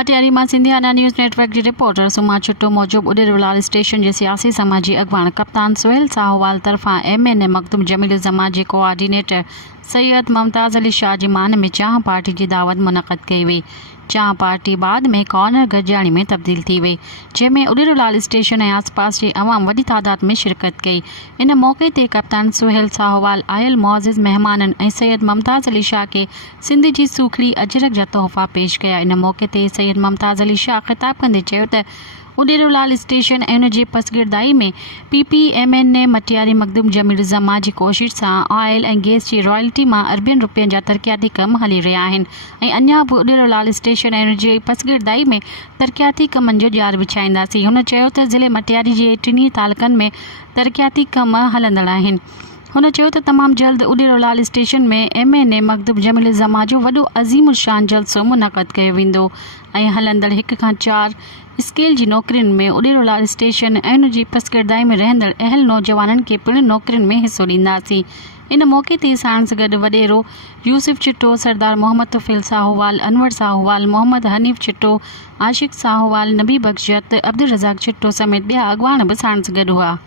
मटियारी मां सिंधियाना news network जी रिपोर्टर सुमा चुट्टो मूजिब उॾेरोलाल स्टेशन जे सियासी समाजी अॻवान कप्तान सुहेल साहोवाल तरफ़ां MN मखदूम जमील ज़मात जे कोआर्डिनेटर सैयद मुमताज़ अली शाह जी मान में चाह पार्टी की दावत मुनक़द कई वई। चाह पार्टी बाद में कॉर्नर गॾिजाणी में तब्दील थी वई, जंहिंमें उॾेरोलाल स्टेशन ऐं आसपास जी अवाम वॾी तादाद में शिरकत कई। इन मौक़े ते कप्तान सुहेल साहोवाल आयल मुअज़्ज़िज़ मेहमाननि ऐं सैयद मुमताज़ अली शाह के सिंध जी सूखड़ी अजरक जा तोहफ़ा पेश कया। इन मौक़े ते सैयद मुमताज़ अली शाह ख़िताब कंदे चयो त उॾेरोलाल स्टेशन ऐं उन जी पसगिरदाई में PPMN ने मटियारी मखदूम जमील ज़मात जी कोशिश सां ऑयल ऐं गैस जी रॉयल्टी मां अरबियन रुपयनि जा तरक़ियाती कम हली रहिया आहिनि ऐं अञा बि उॾेरोलाल स्टेशन ऐं उन जी पसगिरदाई में तरक़ियाती कमनि जो ॼार विछाईंदासीं। हुन चयो त ज़िले मटियारी जे टिनी तालुक़नि में तरक़ियाती कम हलंदड़ आहिनि। हुन चयो त तमामु जल्द उॾेरोलाल स्टेशन में MN मखदूम जमील ज़मात जो वॾो अज़ीम शान जलसो मुनक़द कयो वेंदो ऐं हलंदड़ 1 खां 4 स्केल जी नौकरियुनि में उॾेरोलाल स्टेशन ऐं उन जी पसगिरदाई में रहंदड़ अहल नौजवाननि खे पिणु नौकरियुनि में हिसो ॾींदासीं। इन मौक़े ते साण सां गॾु वॾेरो यूसुफ चिट्टो, सरदार मोहम्मद तुफ़ैल साहोवाल, अनवर साहोवाल, मोहम्मद हनीफ़ चिट्टो, आशिक़ साहोवाल, नबी बख्शियत, अब्दुल रज़ाक चिट्टो समेत ॿिया अॻवान बि साण सां गॾु हुआ।